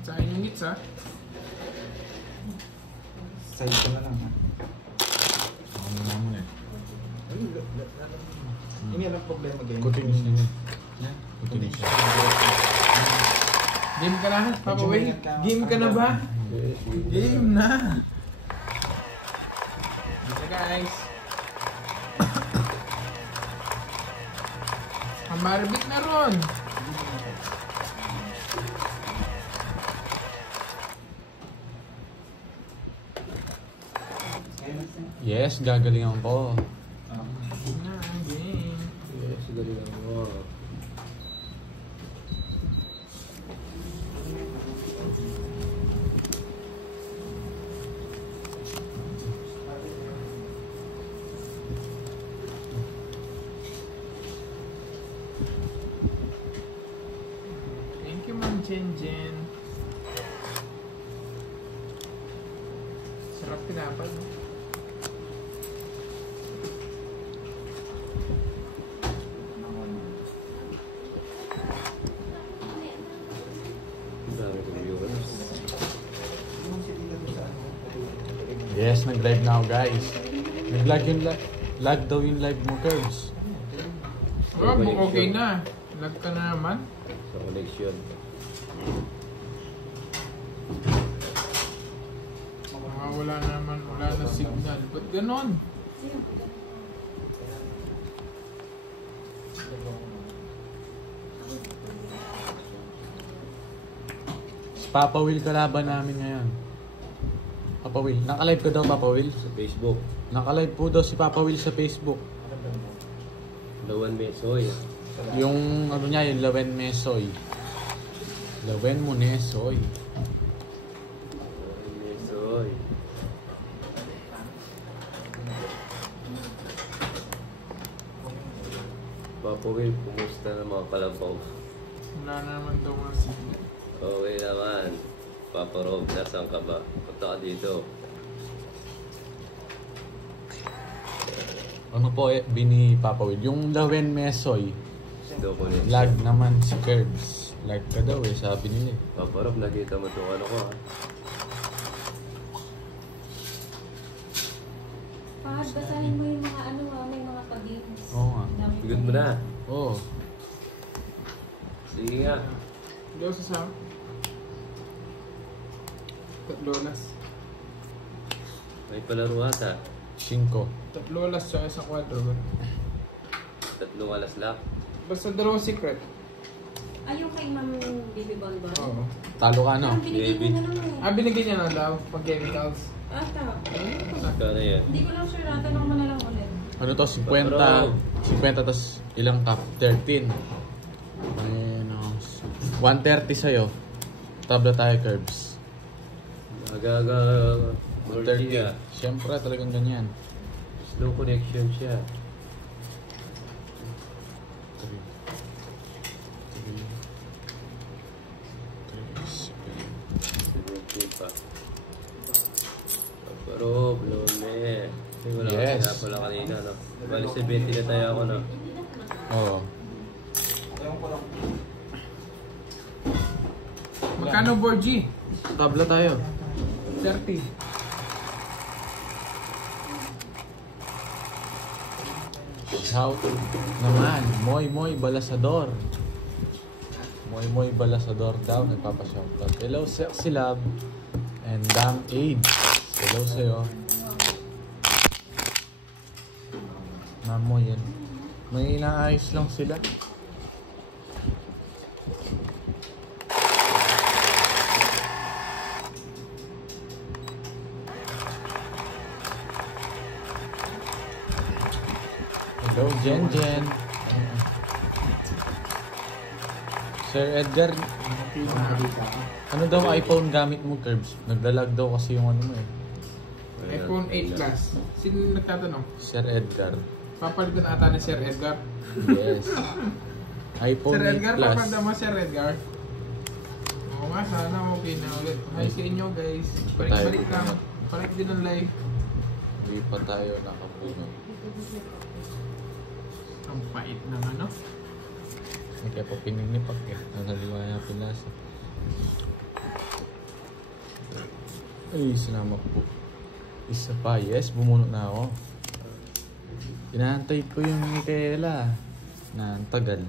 Sayang yung hits ha. Side ko na lang ha. Ako na naman eh. Hindi lang problema game. Kutin siya. Yan. Kutin siya. Game ka na, Papa Will? Game ka na ba? Game na! Dito guys. Marbit na ron. Yes, gagalingan ko. Game na, game. Yes, gagalingan ko. Thank you, Ma'am Jen. Sarap pinapal. Yes, nag-live na ako guys. Nag-lag yung lag daw yung live mo, Curbs. Oh, okay na. Lag ka na naman. Sa connection. Wala na naman, wala na signal. Ba't ganon? Si Papa Will kalaban namin ngayon. Papa Will, naka-live ka daw Papa Will? Sa Facebook. Naka-live po daw si Papa Will sa Facebook. Lawan Mesoy. Yung ano niya, yung Lawen Mesoy. Lawen mo Nesoy. Lawan Mesoy. Papa Will, kumusta na mga kalabaw? Wala na naman daw mga signal. Okay naman. Papa Rob, nasaan ka ba? Punta ka dito. Ano po bini Papa Will? Yung Lawen Mesoy. Sino ko nito? Lag naman si Curbs. Lag ka daw eh, sabi nila eh. Papa Rob, nakita mo itong ano ko ha? Pahad, basahin mo yung mga ano ha, may mga pag-games. Oo nga. Bigod mo na. Oo. Sige nga. Hindi ako sasama. Tatlo oras. May palaro ata. 5. Tatlo oras siya isang kwadro. Tatlong alas lang. Basta dalawang secret. Ay, yung kay Ma'am Baby Bonbon? Oo. Talo ka no? Parang binigay Baby. mo na naman eh. Binigyan niya na daw. Pag chemicals. Kano yan? Hindi ko lang sure, tatanong mo na lang ulit. Ano to? 50. 50 tas ilang cup? 13. Ayun o. 130 sa'yo. Tabla tayo, Curbs. Aga-aga. 130. Siyempre, talagang ganyan. Slow connection siya. 17 pa. Pero, blome. Wala Yes. kasi pala kanina, no? Bali 70 na tayo ako, no? Oo. Magkano board G? Tabla tayo. 30. Shout naman. Moy Balasador. Moy Balasador daw. Nagpapashoutout. Hello, Sexy Love. And Damn Age. Hello sa'yo. Mamo yan. May inaayos lang sila. Hello, Jen. Sir Edgar, ano daw iPhone gamit mo, Curbs? Naglalag daw kasi yung ano mo eh. iPhone 8 Plus. Sino nagtatanong? Sir Edgar. Papalitan ata ni Sir Edgar. Yes. iPhone Sir 8 Edgar, Plus. papalitan mo Sir Edgar. Oo nga, sana okay na ulit. Hi sa inyo guys. Balik lang. Balik din ang live. Hindi pa tayo nakapuno. Ang pait ng ano. Hindi kaya pa pininipak eh. Nagaliwa na pinasa. Ay, sinama po. Isa pa, yes, bumunot na ako. Inaantay ko yung Micaela. Na ang tagal.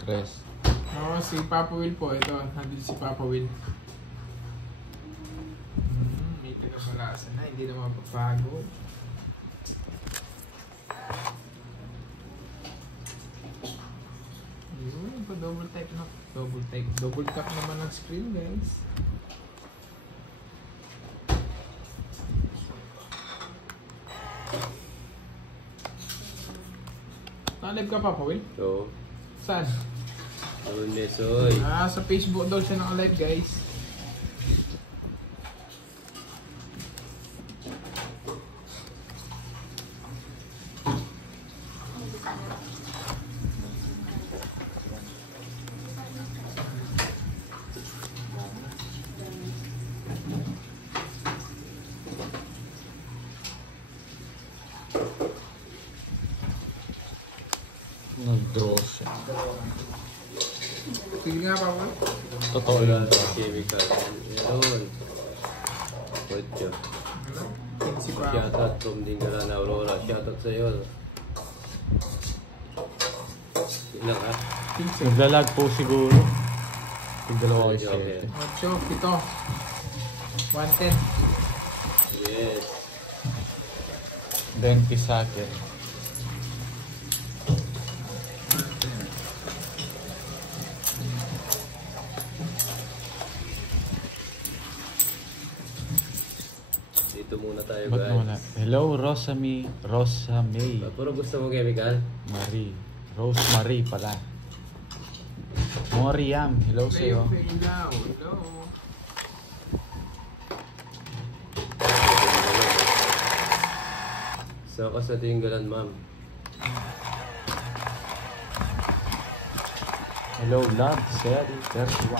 Tres. Oo, si Papa Will po. Ito, nandito si Papa Will. May pinapalasa na. Hindi na mapapagod. Yun, pa-double type na. Double type. Double tap naman ang screen, guys. Nalive ka, Papa Will? Oo. Saan? Lunes, oy. Sa Facebook daw siya naka-live, guys. Nag-draw siya. Sige nga, Papa. Totoo Wala yun. na chemical. Yun. Kotyo. Ano? Si Papa. Shoutout from Dingalan, Aurora. Shoutout sa'yo. Ilang ka? Naglalag po siguro. Tigdalawa kayo Okay. 7. 8, 7. 110. Yes. 20 sa akin. Dito muna tayo, Ba't nawala? guys. Hello, Rosa May. Pero gusto mo chemical? Marie. Rosemary pala. Moriam. Hello sa'yo. Hello. So, ka sa Dingalan, ma'am. Hello, love. Sir. 31.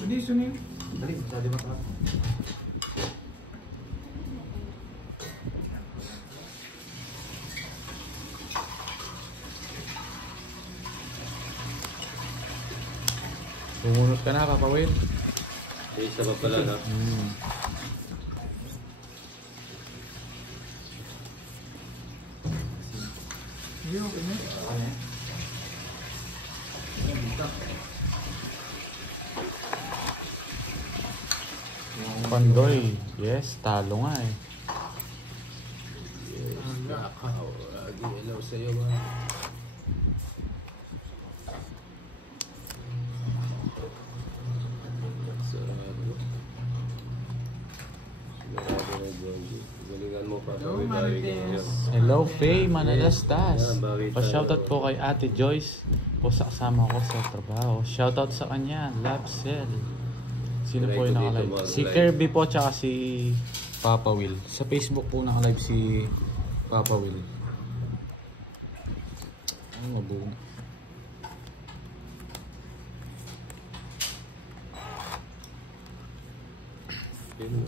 Hindi, sunin. Dali, masyado mataas. Bumunot ka na, Papa Will. May isa pa pala, no? Hindi, okay na. Pandoy. Yes, talo nga eh. Lagi, hello sa'yo, ma'am. Sarado. Sarado na, Johnny. Galingan mo pa. Hello, Bawi-bawi ka Marites. ngayon. Hello, Faye Manalastas. Yan, bawi tayo. Pa-shoutout po kay Ate Joyce po sa kasama ko sa trabaho. Shoutout sa kanya, Love Cell. Sino Try po ko yung dito nakalive? mag-live. Si Kirby po tsaka si Papa Will. Sa Facebook po nakalive si Papa Will. Ay, mabuo. Yun.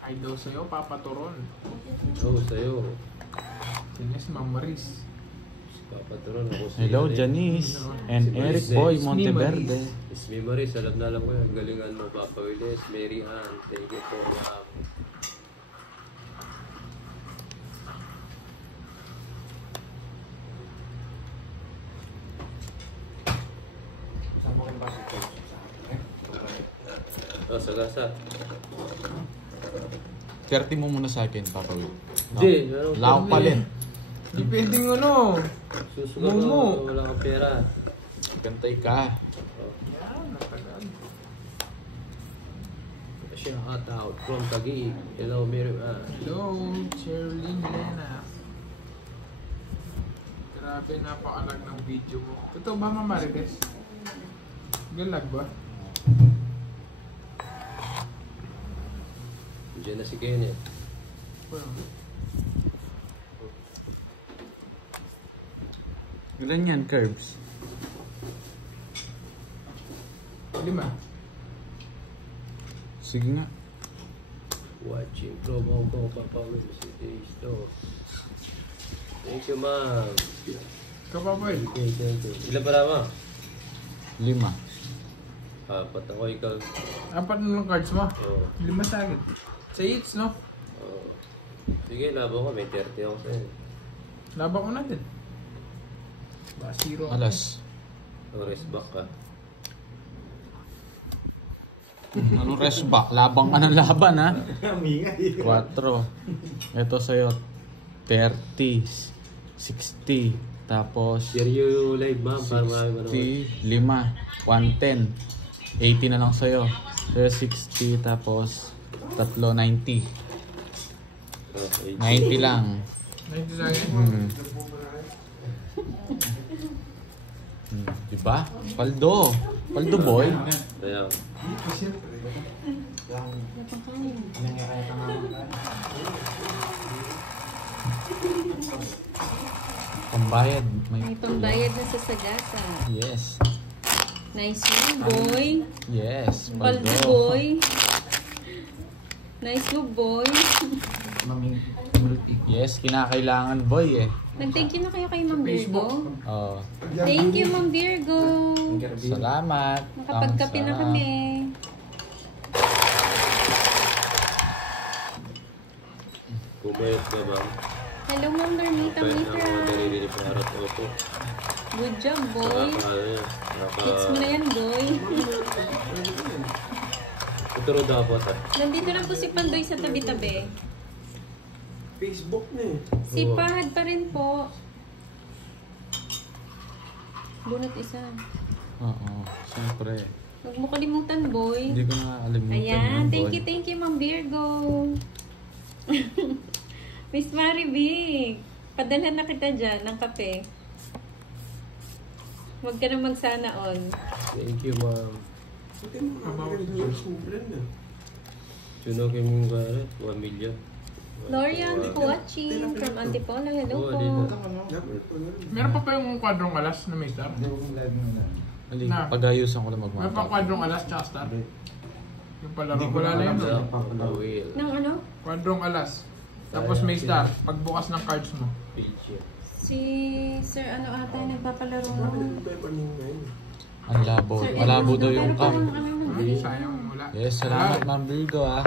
Hi daw sa'yo, Papa Toron. Oo, sa'yo. Sige, si Ma'am Maris. Papatron ako si Hello, Janice. And Si Eric Maris, Boy Miss Monteverde. Miss Maris, alam na alam ko yan. Galingan mo, Papa Willis. Mary Ann, thank you po, ma'am. Saan mo rin ba si Coach? Sa akin, Oh, sagasa. 30 mo muna sa akin, Papa Will. Hindi, ano, Lao pa rin. Depende ng ano. Susunod Momo. na wala kang pera. Gantay ka. Oh. Yan, natagal. Shout out from Taguig. Hello, Mary Ann. Hello, Cherlyn Lena. Grabe, napakalag ng video mo. Ito ba, Ma'am Marites? Galag ba? Diyan na si Kenneth. Well, Ilan yan, curves? 5. Sige nga. Watching promo ko, Papa Will, si Tisto. Thank you, ma'am. Kapaboy. Thank you. Ilan para, ma'am? 5. Apat ako, ikaw. 4 na lang cards mo. Oo. 5 sa akin. Sa hits, no? Oo. Sige, laban ko. May 30 ako sa'yo. Laban ko natin. Ba, 0. Alas. Rest back ka. Anong rest back? Labang ka ng laban, ha? Amingay. 4. Ito sa'yo. 30. 60. Tapos... Share you live, ma'am. Para marami mo naman. 60. 5. 110. 80 na lang sa'yo. Sa'yo 60. Tapos... 3. 90. 90 lang. 90 sa akin. Diba? Paldo. Paldo boy. Kaya, Pambayad. May pambayad na sa sagasa. Yes. Nice one, boy. Yes. Paldo, boy. Nice move, boy. Yes, kinakailangan boy eh. Nag-thank you na kayo kay Ma'am Virgo. Oh. Thank you, Ma'am Virgo. Salamat. Nakapagkape na kami. pumayat ka ba? Hello, Ma'am Normita Pwede na Mitra. ako naririnig sa harap ko po. Good job, boy. Nakaka, ano yan. Hits mo na yan, boy. Ito dapat ah. Nandito lang po si Pandoy sa tabi-tabi. Facebook na eh. Si Pahad pa rin po. Bunot isa. Oo, siyempre. Huwag mo kalimutan, boy. Hindi ko na alimutan Ayan, yun, thank you, Ma'am Virgo. Miss Maribig, padalhan na kita dyan ng kape. Huwag ka na magsana all. Thank you, ma'am. Buti mo nakakarinig niyo yung friend na. Sunogin mong garat, 1 million. Lorian watching from Antipolo. Hello po. Dapat ito na rin. Meron pa yung kwadrong alas na may star? Alin, Na. pag-ayusan ko lang Meron pa magmamahal. kwadrong alas tsaka star? Yung palaro, wala na yun. Papa Will. Nang ano? Kwadrong alas. Tapos may star. Pagbukas ng cards mo. Page yan. Si Sir ano ata nagpapalaro mo. Bakit ito tayo paning ngayon? Ang labo. Sir Malabo Edward, daw pero yung parang cam. ano na, Ay, sayang wala. Yes, salamat Ma'am Virgo ah.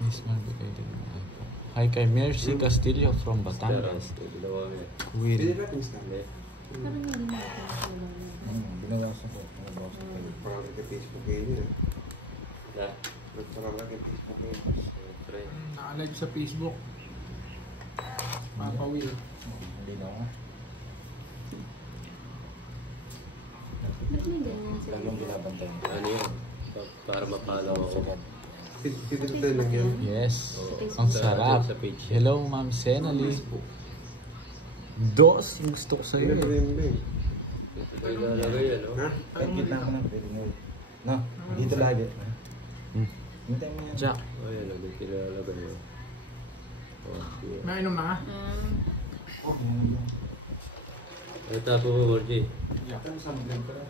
Yes, Ma'am Virgo. Hi kay Mercy Castillo from Batangas. Ginawa niya. Will. Pwede natin start. Parang hindi natin. Binawasan ko. Parang nag-Facebook kayo yun. Na? Parang nag-Facebook kayo. Try. Nakalive sa Facebook. Papa Will. Hindi na ako. Ba't may ganyan sila? binabantay. Ano yun? Para mapalaw ako. Pinagdala lang yan. Yes. Oo. Ang Sa- sarap. Sa page. Hello Ma'am Senali. Dos. Gusto ko sa'yo Hindi pa eh. rin ba eh. Ito yung lalagay yan, no? Ha? Kahit kita ko ng pwede mo. No, dito lagi. Hmm. Hintay mo yan. Jack. Oh, yan. May kilalagay yun. Oh, yeah. May inom na nga. Oh, yan lang. Ano tapo mo, Borgie? Kan sa vlog ka rin.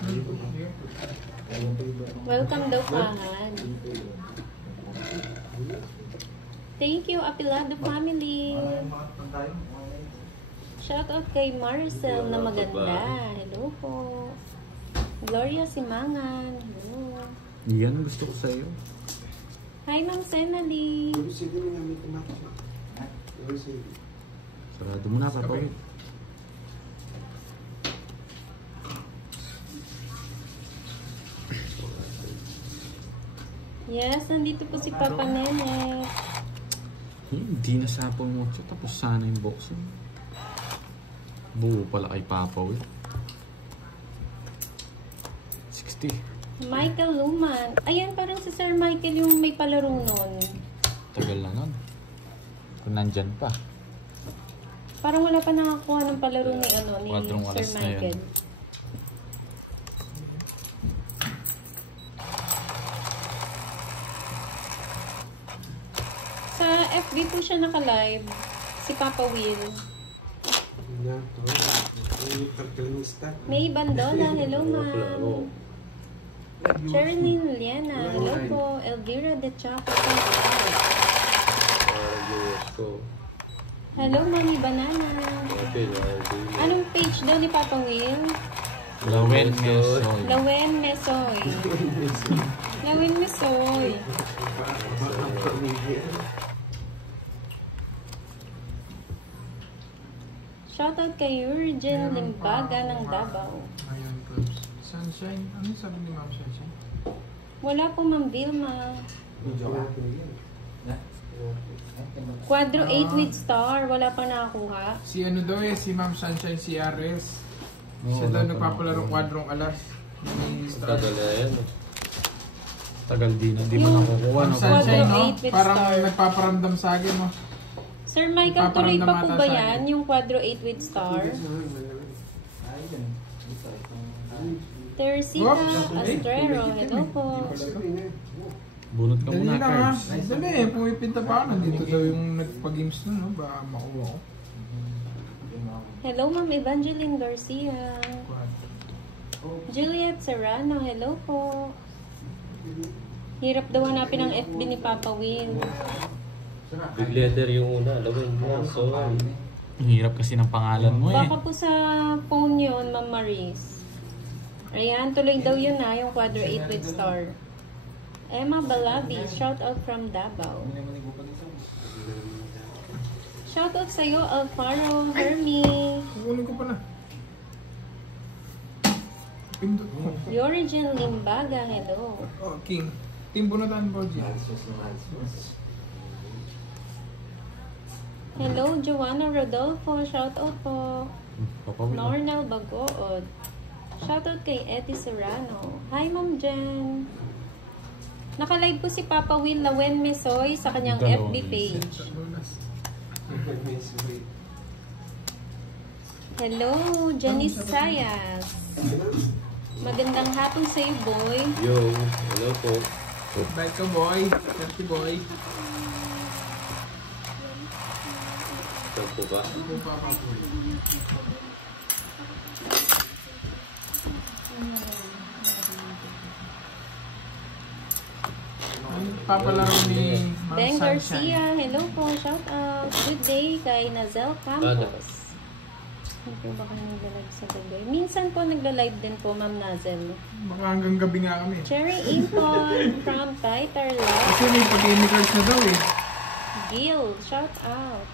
Sige. Ayun pa iba. Welcome daw, Pahad. Thank you, Apilado family. Tayo. Shout out kay Marcel na maganda. Hello po. Gloria Simangan. Hello. Yan gusto ko sa'yo. Hi, Ma'am Senali. Sige mo nga may tumakas na. Sige. Sarado mo na, Papa Will. Yes, nandito po si Papa Nene. Hindi na sapong mo siya. Tapos sana yung boxing. Buo pala kay Papa Will. 60. Michael Luman. Ayan, parang si Sir Michael yung may palaro nun. Tagal na nun. Kung nandyan pa. Parang wala pa nakakuha ng palaro ni, ni Kwadrong Sir alas na yun. Michael. Sa FB po siya naka-live. Si Papa Will. Nga to. May tarkalista. May Bandola. Hello, Klaro. ma'am. Sherilyn Liena, hello po. Elvira De Chaco, hello, Mami Banana. Anong page daw ni Papa Will? Lawen Mesoy. Lawen Mesoy. Lawen Mesoy. Shoutout kay Urgel Limbaga ng Davao. Ayun, clubs. Sunshine. Ano sabi ni Ma'am Sunshine? Wala po, Ma'am Vilma. Video ka. Quadro 8 with star. Wala pa nakakuha. Si ano daw si Ma'am Sunshine CRS. Siya daw nagpapalaro kwadrong alas. May star. Tagal na yan. Tagal din. Hindi mo Yung- nakukuha. Ma'am No? Sunshine, no? 8 with Parang star. nagpaparamdam sa akin, no? Sir Michael, tuloy pa po Paparamdam ba ata sa yan? Yung Quadro 8 with star? Teresita Astrero, hello po. Bunot ka Dali muna, lang, ha? Curbs. Dali, pumipinta pa ako. Nandito daw yung nagpa-games na, no? Baka makuha ko. Hello, Ma'am Evangeline Garcia. Juliet Serrano, hello po. Hirap daw hanapin ang FB ni Papa Will. Big letter yung una. Lawen mo. So, Ang hirap kasi ng pangalan mo eh. Baka po sa phone yun, Ma'am Maris. Ayan, tuloy daw yun na, yung Quadro 8 with star. Emma Balabi, shout out from Davao. Shout out sa'yo, Alfaro Hermie. Kukunin ko pala. Pindot ko. Yorigin Limbaga, hello. Oh, King. Team Bunutan po, G. Hello, Joanna Rodolfo, shout out po. Papawin. Nornel Bagood. Shout out kay Eddie Serrano. Hi, Ma'am Jen. Naka-live po si Papa Will Lawen Mesoy sa kanyang Dalawang FB page. Hello, Janice Sayas. Magandang hapon sa iyo, boy. yo. Hello po. Bye ka, boy. Dirty boy. Saan po ba? Ito pa pa po. Ano papalaro ni Ma'am Ben Sunshine? Garcia, hello po, shout out. Good day kay Nazel Campos. Hindi po ba kayo nagla-live sa gabi? Minsan po nagla-live din po, Ma'am Nazel. Baka hanggang gabi nga kami. Cherry Impon from Tighter Love. Kasi may pag-chemicals na daw eh. Gil, shout out.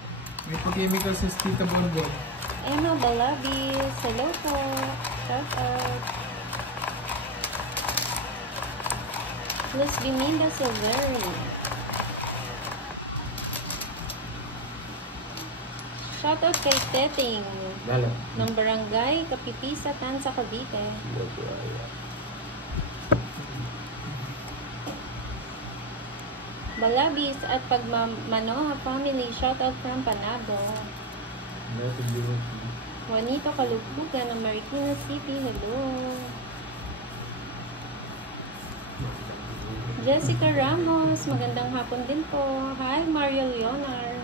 May pag-chemicals sa Tita Bonbon. Emma Balabis, hello po, shout out. Luz Biminda Silveri. Shout out kay Teting Lalo. ng Barangay Kapipisa, Tansa, Cavite. Balabis at Pagmamanoha family, shout out from Panabo. Juanito Kalugbugan ng Marikina City, hello. Jessica Ramos, magandang hapon din po. Hi, Mario Leonar.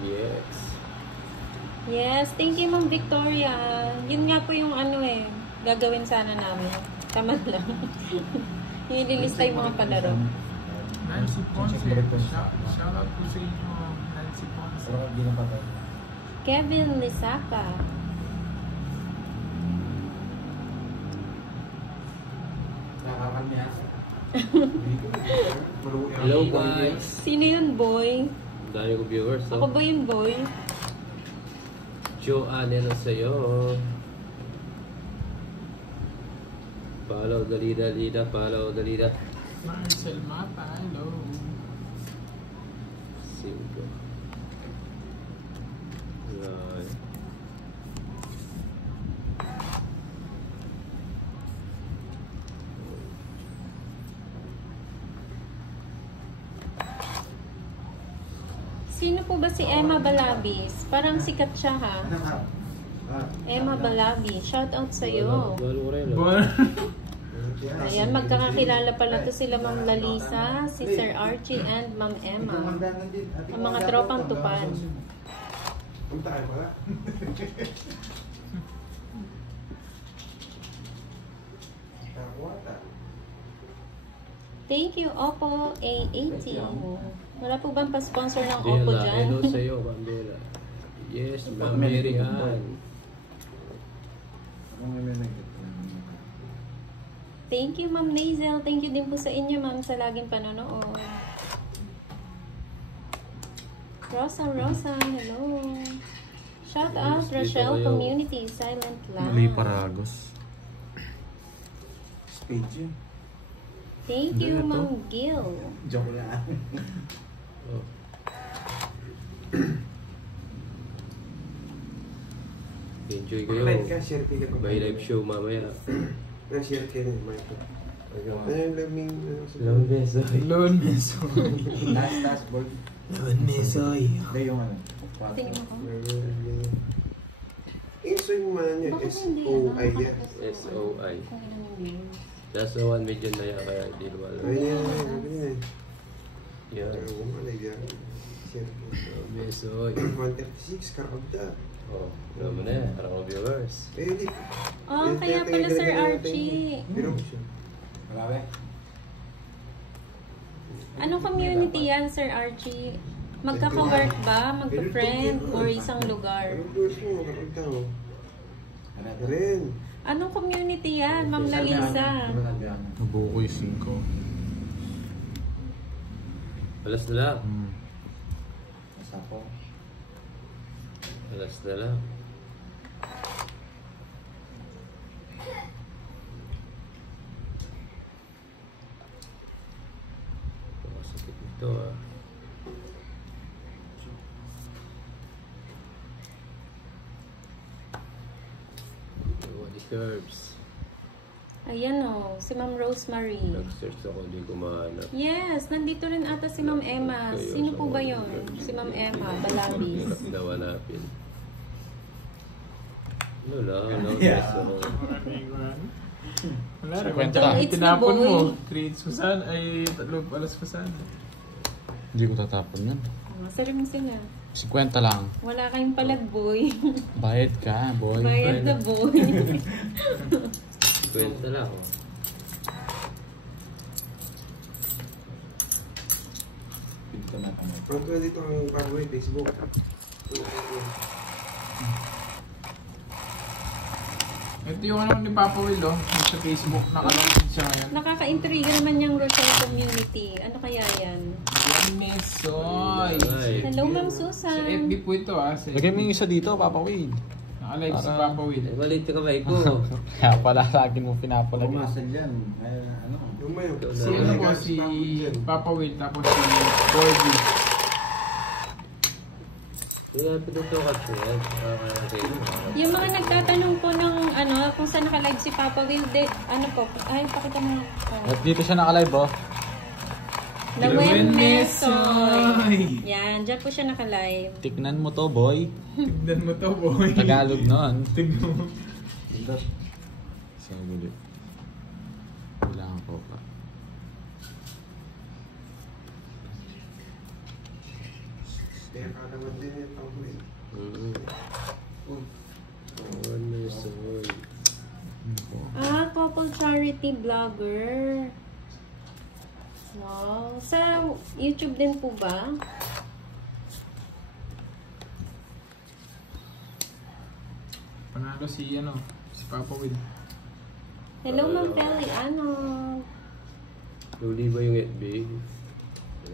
Yes. Yes, thank you, Ma'am Victoria. Yun nga po yung ano eh, gagawin sana namin. Tamad lang. Nililista yung mga palaro. Nancy Ponce. Shout out po sa inyo, Nancy Ponce. Pero hindi na patay. Kevin Lisaka. Hello guys. Sino yun, boy? Dami ko viewers. Ako ba yung boy? Joanne na sa'yo. Follow dalida, follow dalida. Marcel Mata, hello. Simple. Yan. Sino po ba si Emma Balabis? Parang sikat siya ha. Emma Balabis, shout out sa'yo. Walo ko rin. Bon. Ayan, magkakakilala pala to sila Ma'am Lalisa, si Sir Archie, and Ma'am Emma. Ang mga tropang tupad. Punta kayo pala. Takwata. Thank you, Oppo A18. Wala po bang pa-sponsor ng Oppo Bella, dyan? hello sa'yo, Ma'am Bella. Yes, Ma'am Mary Ann. Thank you, Ma'am Nazel. Thank you din po sa inyo, Ma'am, sa laging panonood. Rosa, hello. Shout out, Dito Rochelle kayo. Community, Silent Lang. Mali Paragos. Spade yun. Thank Hindi, you, ito. Ma'am Gil. Joke lang. Oh. Enjoy kayo. Live ka, share kayo. May live show mamaya. Share kayo ng mic ko. Ayun, laming... Long beso. Lone Meso. Taas, boy. Lone Mesoy. Hindi yung ano. Tingin mo ko. Inso yung man niya, Bakit hindi, S-O-I yan. SOI. Kung ilan yung views. Nasa 1 million na yan, kaya hindi wala. Ayun yan, sabi niya. Yan. Ayun, malay yan. Share kayo. Long beso. 136, karabda. Oh, naman na yan. Parang viewers. Eh, di. Oh, kaya pala Sir Archie. Pero ko siya. Marami. Anong community yan, Sir Archie? Magkaka-work ba? Magka-friend? Or isang lugar? Anong doors mo, karabda mo? Ren. Anong community yan, Ma'am Lalisa? Nabuko yung 5. Alas na lang. Masapo. Alas na lang. Sakit nito ah. Body curves. Ayan o, si Ma'am Rosemary. Nag-search ako, hindi ko mahanap. Yes, nandito rin ata si Ma'am Emma. Sino po ba yun? Si Ma'am Emma, Balabis. Hirap na hanapin. Wala, Yeah. Wala rin. Kwenta. Kung It's tinapon the boy. mo, creates pa sana, ay 3 alas pa sana. Hindi ko tatapon yan. Sarap mo sila. 50 lang. Wala kayong palag, boy. Bayad ka, boy. Bayad na, boy. Kwenta lang. Pinto na kami. Pronto na dito ang bago yung Facebook. Ito yung ano ni Papa Will, oh. Sa Facebook, nakalagin siya ngayon. Nakaka-intriga naman yung Rochelle community. Ano kaya yan? Lone Mesoy. Ay. Hello, Ma'am Sa Susan. FB po ito, ah. Sa Lagyan mo FB. yung isa dito, Papa Wade. Nakalive si Para- Papa Will. Eh, maliit yung kamay ko. Kaya pala lagi mo pinapalagyan. Pumasal yan. Ay, ano? Yung mayo. Si ano po, si Papa Will, tapos si Bordy. Yung pinutukat ko yan. Yung mga nagtatanong po ng ano, kung saan naka-live si Papa Will, ano po, ay, pakita mo. At dito siya nakalive, oh. Lone Mesoy. Mesoy. Yan, dyan po siya naka-live. Tignan mo to, boy. Tignan mo to, boy. Tagalog noon. Tignan mo. Pindot. Sa gulit. Kailangan ko pa. Kaya kalaman din yung pang-win. One Mesoy. Ah, couple charity vlogger. Wow. Sa YouTube din po ba? Panalo si ano, si Papa Will. Hello, Ma'am Pelly. Ano? Luli ba yung FB?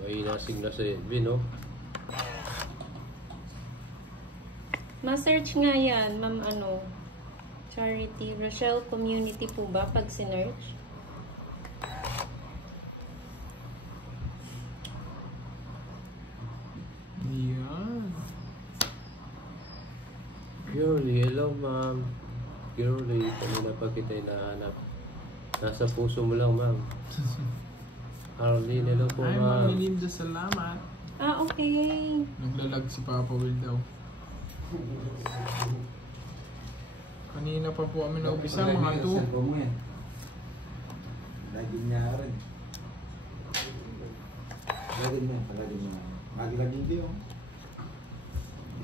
May nasing na sa FB, no? Ma-search nga yan, Ma'am ano? Charity. Rochelle Community po ba pag sinearch? Yan. Girly, hello ma'am. Girly, kanina pa kita hinahanap. Nasa puso mo lang, ma'am. Arlene, hello po, Ay, ma'am. Mami Linda, salamat. Ah, okay. Naglalag si Papa Will daw. Kanina pa po kami naubisa, mga 2. Cellphone mo yan. Lagin niya rin. Lagin mo yan. Lagin mo yan. Lagin din yun.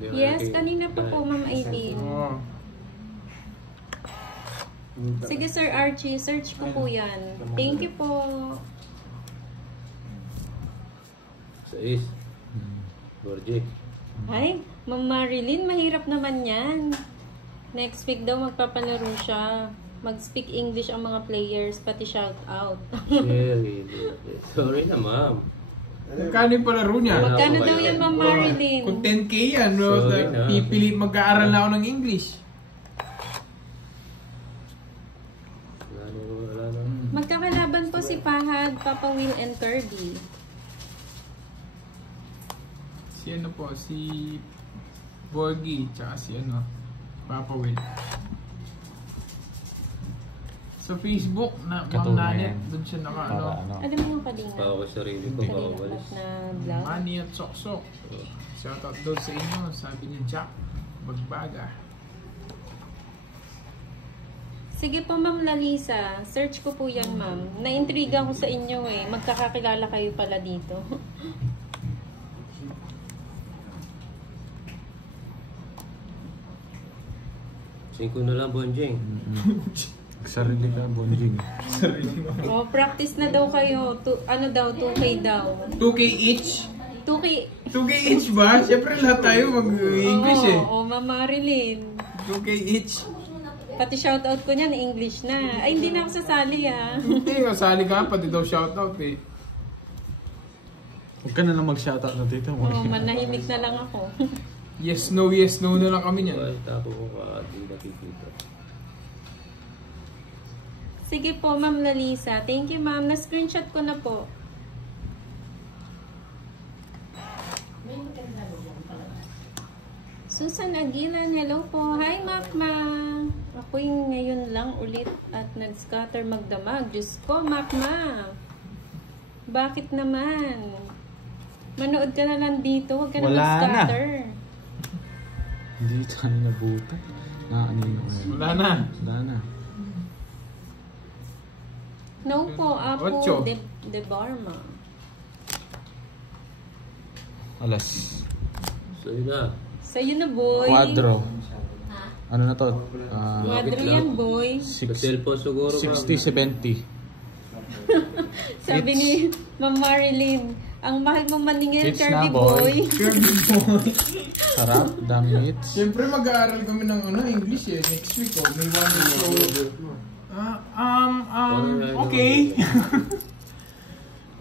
Yes, kanina pa po, Ma'am Aileen. Oo. Sige, Sir Archie, search ko po yan. Thank you po. 6. Borgie. Ay, Ma'am Marilyn, mahirap naman yan. Next week daw magpapalaro siya. Mag-speak English ang mga players, pati shout out. Sherry. Sorry na, ma'am. Magkano yung palaro niya? Magkano daw yan, Ma'am Marilyn? Kung 10k yan, no? Sorry na. Pipili, mag-aaral na ako ng English. Wala na. Magkakalaban po si Fahad, Papa Will, and Kirby. Si ano po, si Borgie, tsaka si ano, Papa Will. Sa Facebook, na Ma'am Katunayan. Nanet, doon siya naka ano, Para ano. Alam mo yung kalinga? Baka ko sarili ko, Kanina baka po walis. na vlog. Manny at Soksok. Shoutout doon sa inyo, sabi ni Jack Bagbaga. Sige po, Ma'am Lalisa. Search ko po yan, Ma'am. Naintriga ko sa inyo eh. Magkakakilala kayo pala dito. Singko na lang, Bonjing. Sarili ka, Bonjing. Oh, practice na daw kayo. Ano daw, 2K daw. 2k each? 2K. 2k each ba? Siyempre lahat tayo mag-English eh. Oo, Ma'am Marilyn. 2k each. Pati shoutout ko niyan, English na. Ay, hindi na ako sasali ah. Hindi, kasali ka, pati daw shoutout eh. Huwag ka na lang mag-shoutout na dito. Oo, manahimik na lang ako. Yes, no na lang kami niyan. Ay, tapo ko ka, di nakikita. Sige po, Ma'am Lalisa. Thank you, Ma'am. Na-screenshot ko na po. Susan Aguilan, hello po. Hi, Makma. Ako'y ngayon lang ulit at nag-scatter magdamag. Diyos ko, Makma. Bakit naman? Manood ka na lang dito. Huwag ka na Wala na. mag-scatter. Hindi tayo nabuta. Ano. Wala na. Wala na. No po, Apo Ocho. de Barma. Alas. So, yun na. Sa'yo na, boy. Quadro. Ano na to? Quadro yan, boy. Sa cellphone siguro, ma'am. 60-70. Sabi ni Ma'am Marilyn, ang mahal mo maningil, It's Kirby na, boy. boy. Sarap, damit. Siyempre mag-aaral kami ng ano, English eh. Next week oh. May 1 week so... okay.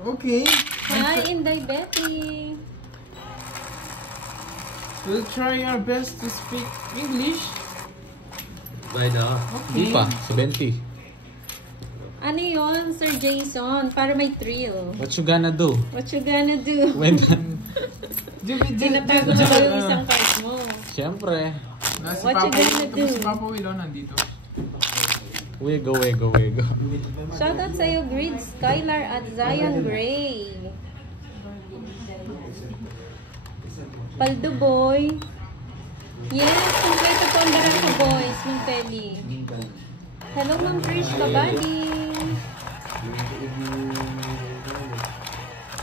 Okay. Hi, Inday Betty. We'll try our best to speak English. Bye na. Hindi pa, 70. Ano yun, Sir Jason? Para may thrill. What you gonna do? What you gonna do? When... Tinatago na ba yung isang card mo? Siyempre. Si What you Papa, gonna do? si Papa Willow nandito. Wego. Shoutout sa'yo, Grid Skylar at Zion Gray. Paldo Boy. Yes, kompleto po ang Barangka Boys, Ma'am Feli. Hello, Ma'am Trish Kabali.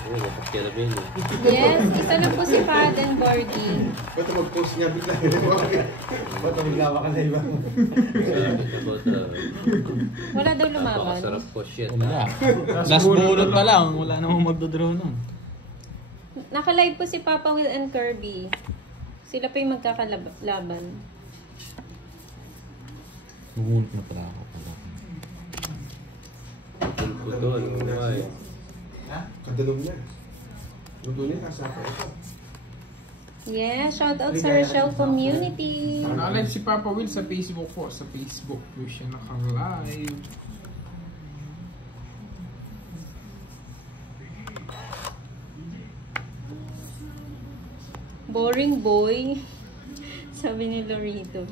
Oo, mapagkilabin eh. Yes, isa na po si Fahad and Borgie. Ba't mag-post niya bigla? Ba't maglawa ka na iba? Wala daw lumaban. Napakasarap po, shit. Wala. Last bullet pa lang. Wala namang magdodraw nun. Naka-live po si Papa Will and Kirby. Sila pa yung magkakalaban. Bumulot na pala ako. Putol, umay. Ha? Kadalong niya. Luto niya, kasapa ito. Yeah, shout out sa Rochelle community. Naka-live si Papa Will sa Facebook po. Sa Facebook po siya naka-live. Boring boy. Sabi ni Lorito.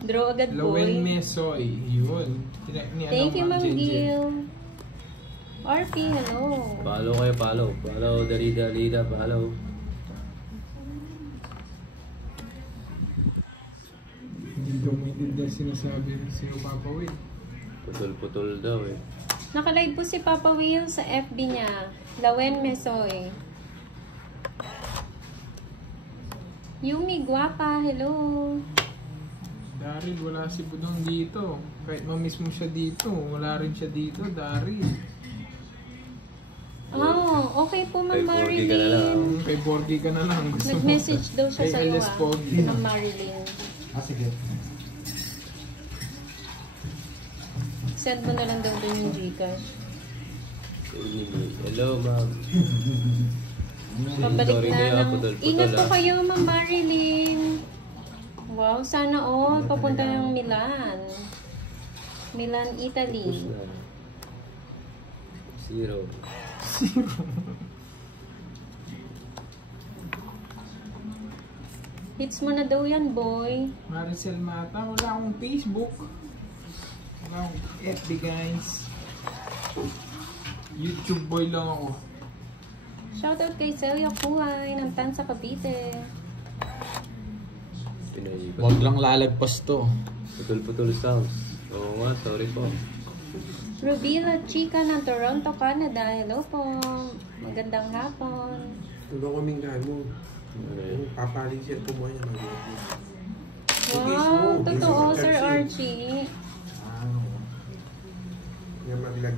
Draw agad Lowen boy. Mesoy. Yun. Thank you, Ma'am Gil. RP, hello. Follow kayo, follow. Follow, dali-dali na, follow. Hindi daw maintindihan sinasabi sa'yo, Papa Will. Putol-putol daw eh. Nakalive po si Papa Will sa FB niya. Lawen Mesoy. Yumi, guwapa. Hello. Daryl, wala si Budong dito. Kahit mamiss mo siya dito, wala rin siya dito, Daryl. Oh, okay po, Ma'am Kay Borgie ka na lang. Marilyn. Kay Borgie ka na lang. Gusto mo. Nag-message daw siya Kay sa'yo, LS Pogi. Ma'am Marilyn. Ah, sige. Send mo na lang daw doon yung Gcash. Hello, ma'am. Pabalik Sorry na kayo, ng... putol-putol, Ingat po ah. kayo, Ma'am Marilyn. Wow, sana all papunta ng Milan. Milan, Push Italy. na. 0. Hits mo na daw yan, boy. Maricel Mata, wala akong Facebook. Wala akong FB, guys. YouTube boy lang ako. Shoutout kay Celia Puhay ng Tansa Cavite. Pinaiba. Huwag lang lalagpas to. Putol-putol sounds. Oo nga, sorry po. Rubila Chica ng Toronto, Canada. Hello po. Magandang hapon. Ano kaming mo? Ano yun? Papaling siya po mo yan. Wow, totoo, Sir Archie. Yan maglag.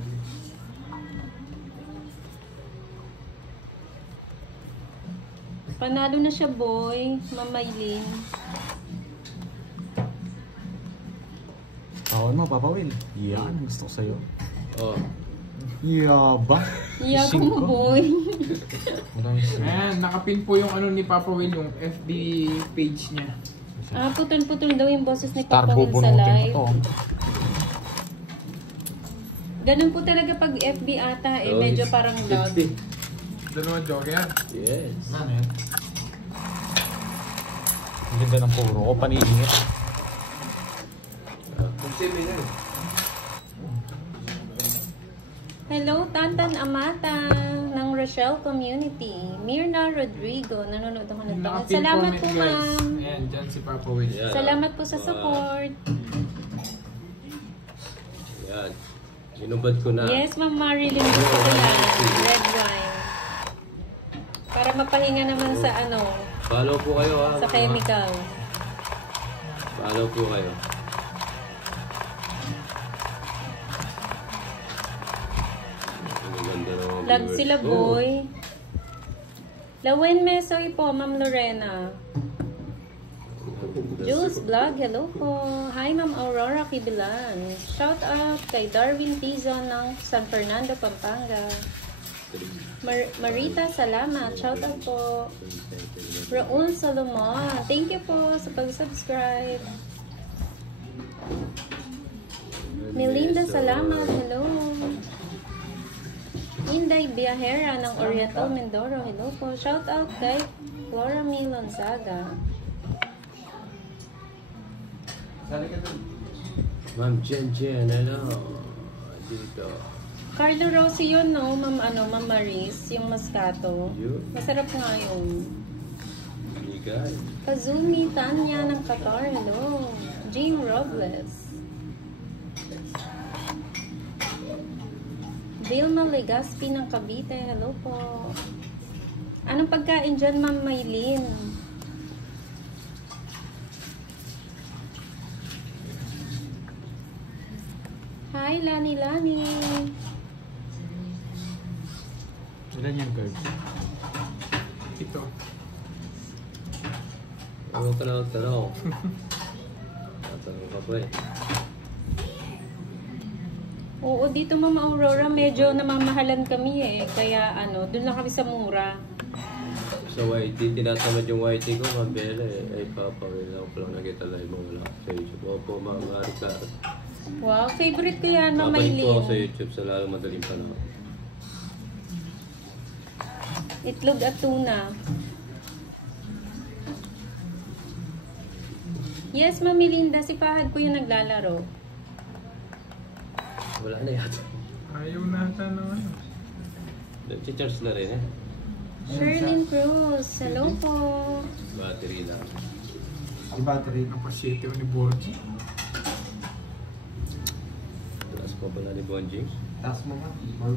Panalo na siya, boy. Mamaylin. Tawon mo, Papa Will. Yan, gusto ko sa'yo. Oh, Yaba. Iyak mo, boy. Ayan, nakapin po yung ano ni Papa Will, yung FB page niya. Putol-putol daw yung boses ni Star Papa Will sa bubunutin live. ko to. Ganun po talaga pag FB ata, eh, so medyo it's parang loud. 50. Dalawa joker. Yes. Ano yan? Ang ganda ng puro ko, paniingit. Semi na. Hello, Tantan Amata ng Rochelle Community. Mirna Rodrigo, nanonood ako ng tangan. Nakapin Salamat comment, po, guys. ma'am. Ayan, dyan si Papa Will. Yan. Salamat po sa Wow. support. Yan. Inubad ko na. Yes, Ma'am Marilyn. Gusto ko yan. Red wine. Para mapahinga naman sa ano, Follow po kayo ha. sa chemical. Follow po kayo. Ang ganda ng mga Lag viewers sila, ko. boy. Lawen Mesoy po, Ma'am Lorena. Jules Vlog, hello po. Hi, Ma'am Aurora Kibilan. Shout out kay Darwin Tizon ng San Fernando, Pampanga. Marita, salamat. Shout out po. Raul Solomon, thank you po sa pag-subscribe. Melinda, salamat. Hello. Inday Biahera ng Oriental Mindoro. Hello po. Shout out kay Flora Milonzaga. Ma'am Jen Jen, hello. Dito. Carlo Rossi yun, no? Ma'am Maris, yung Moscato. Yun. Masarap nga yun. Bigay. Kazumi Tanya ng Qatar. Hello. Jane Robles. Vilma Legaspi ng Cavite. Hello po. Anong pagkain dyan, Ma'am Maylin? Hi, Lani Lani. Ilan yan, Curb? Ito. Huwag ka na magtanong. Tatanong ka pa eh. Oo, dito Ma'am Aurora, medyo namamahalan kami eh. Kaya ano, doon lang kami sa mura. Sa YT, tinatamad yung YT ko, Ma'am Bella eh. Ay, papawin lang ko lang nakita live mo wala sa YouTube. Opo, Ma'am Marika. Wow, favorite ko yan, Ma'am Babalik ko ako sa Maylin. YouTube sa lalong madaling panahon. Itlog at tuna. Yes, Ma'am Melinda, si Fahad ko yung naglalaro. Wala na yata. Ayaw nata naman. Nag-charge na rin eh. Sherlyn Cruz, hello po. Battery lang. Di battery. Napasiyete ni Borgie. Taas pa pala ni Bonjing. Taas mo nga. Or,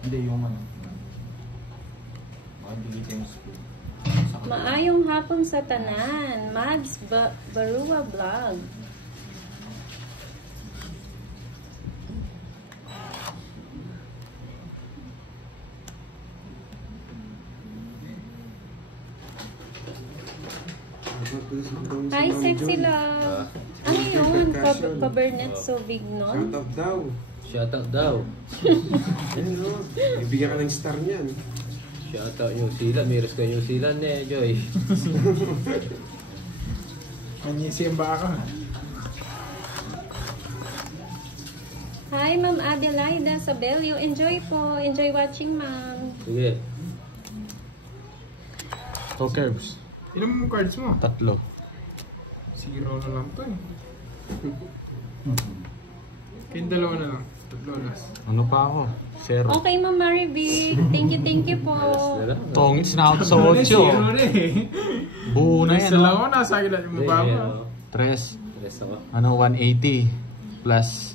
hindi yung ano. Mabilit yung spoon. Sa Maayong hapon sa tanan. Mads Barua Vlog. Hi, sexy love. Ano yun? Cabernet Sauvignon? Shoutout daw. Shoutout daw. Ayun o. Ibigyan ka ng star niyan. Shoutout yung sila. Miras ka yung sila ne, Joy. Kanyisi ang baka. Hi, Ma'am Adelaida Sabelio. Enjoy po. Enjoy watching, ma'am. Sige. So, Curbs. Ilang mo cards mo? 3. 0 na lang to eh. Kayong dalawa na lang. 3 last. Ano pa ako? 0. Okay, Ma'am Marivic. Thank you po. Tongit, sinakot sa 8. 0 na eh. Buo na Nasa yan. lang ako, nasa akin lang yung mababa. 3. Rest ako. Ano, 180. Plus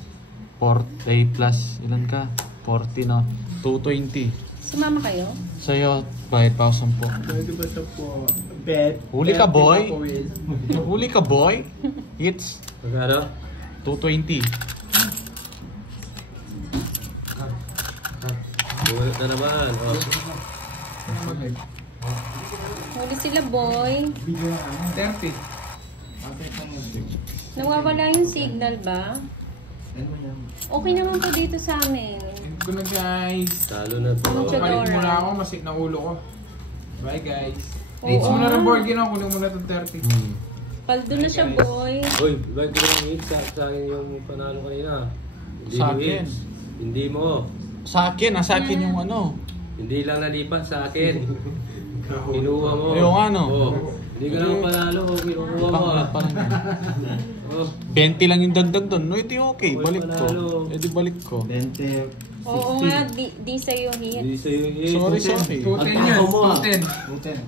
40 plus, ilan ka? 40, no? 220. Sumama kayo? Sa'yo, bayad pa ako 10. Pwede ba sa po? Bet. Huli ka, boy. Huli ka, boy. Hits. Magkano? 220. Bulat na naman. Oh. Huli sila, boy. 30. Nawawala yung signal ba? Okay naman po dito sa amin. End ko na guys. Talo na to. Mucho. Palit muna ako, masik na ulo ko. Bye guys. Rates mo na rin board ginawa, kunin mo na itong 30. Paldo na siya, boy. Uy, ba't ko yung hits? Sa akin yung panalo kanina. Hindi Sa mo akin. hits. Hindi mo. Sa akin, nasa akin yung ano. Hindi lang nalipat sa akin. Kinuha mo. Yung ano? Oh. Hindi ka naman panalo. Kinuha mo ah. Parang Oh. 20 lang yung dagdag doon. No, ito okay. Uy, Balik ko. panalo. Eh di balik ko. 20. Oo nga, di sa'yo hit. Hindi sa'yo yung hits. Sorry. 210 yan, Ang tao mo, ah. 210. 10.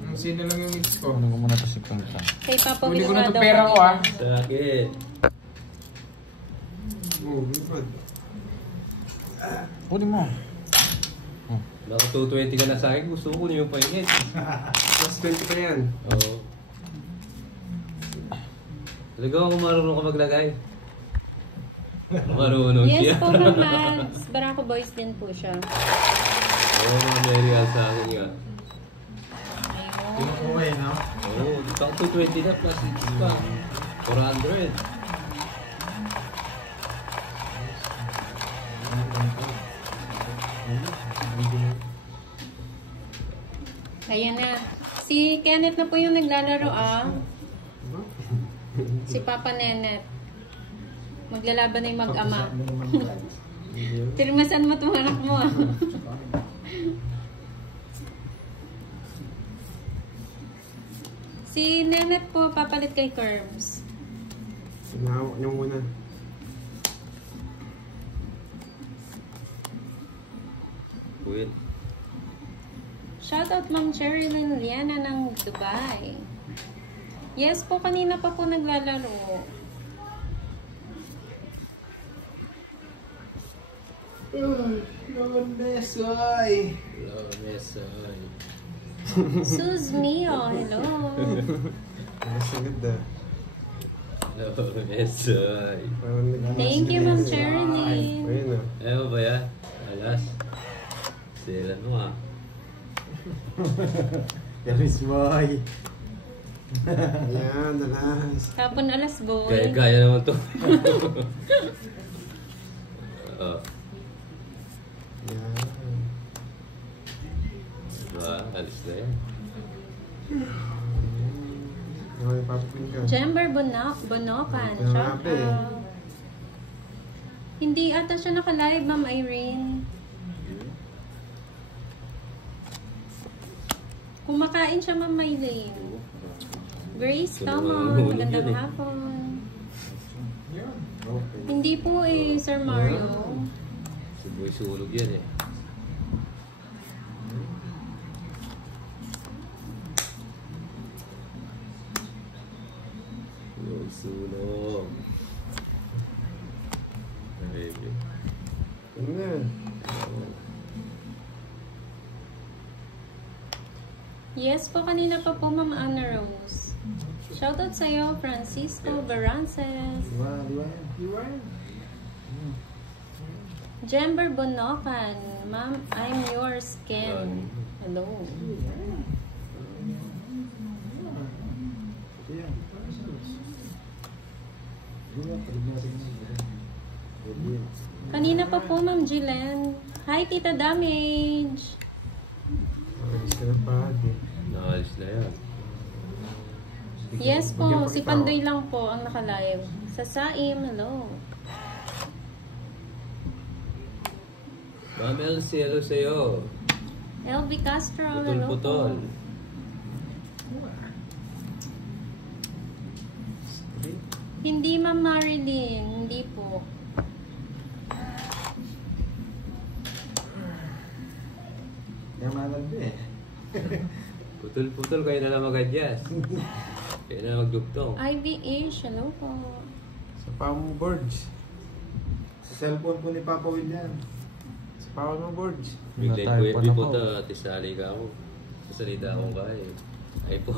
Ang sino lang yung mix ko. Ano ko muna ito si Pangka. Kay Papa Huli Will ko na nga itong daw. pera ko ah. Sa akin. Oh, lipad. Huli mo. Naka 220 ka na sa akin. Gusto ko kunin yung pahingit. Plus 20 pa yan. Oo. Talaga kung marunong ka maglagay. Marunong siya. Yes po, Ma'am Mads. Barako Boys din po siya. Oo, may real sa akin nga. Okay, no? Oo, baka 220 na plus 6 pa. 400. Ayan na. Si Kenneth na po yung naglalaro ah. Si Papa Nenet. Maglalaban na yung mag-ama. Tirmasan mo itong anak mo ah. Si Nenet po papalit kay Curbs. Sinahawak niyo muna. Win. Shoutout Ma'am Cherilyn Liana ng Dubai. Yes po, kanina pa po naglalaro. Lonesay. Hello, Mesay. Sus mio, hello. Mas agad ah. Hello, Mesay. Parang Thank you Ma'am Cherilyn. Ayun ah. Ayaw ba yan? Alas. Sila mo ah. Yaris boy. Ayan, alas. Hapon alas boy. Kaya naman to. Oo. Ayan. Diba? Alis na yan. Okay, papapin ka. Jember Bonopan. Kaya nga Shout pa eh. out. Hindi ata siya naka-live, Ma'am Irene. Kumakain siya, Ma'am Maylene. Grace, come on. Magandang hapon. Okay. Hindi po eh, Sir Mario. Si Boy sulog yan eh. Boy sulog. Baby. Ano na? Yes po, kanina pa po, Ma'am Ana Rose. Shoutout sa'yo, Francisco Barances. Diba? Jember Bonocan. Ma'am, I'm yours, Ken. Hello. Kanina pa po, Ma'am Jilen. Hi, Tita Damage. Nakalis na yan. Yes po, si Pandoy lang po ang nakalive. Sa Saim, hello. Ma'am Elsie, hello sa'yo. LV Castro, hello po. Putol-putol. Hindi, Ma'am Marilyn. Hindi po. Yamanan ba eh. Putol-putol, kayo na lang mag-adjust. Kayo na magdugtong. IVH, hello po. Sa Pamo Boards. Sa cellphone po ni Papa William. Sa Pamo Boards. Bigay Tayo ko pa yung na biputa, po. tisali ka ako. Sasalita akong kaya. Ay po.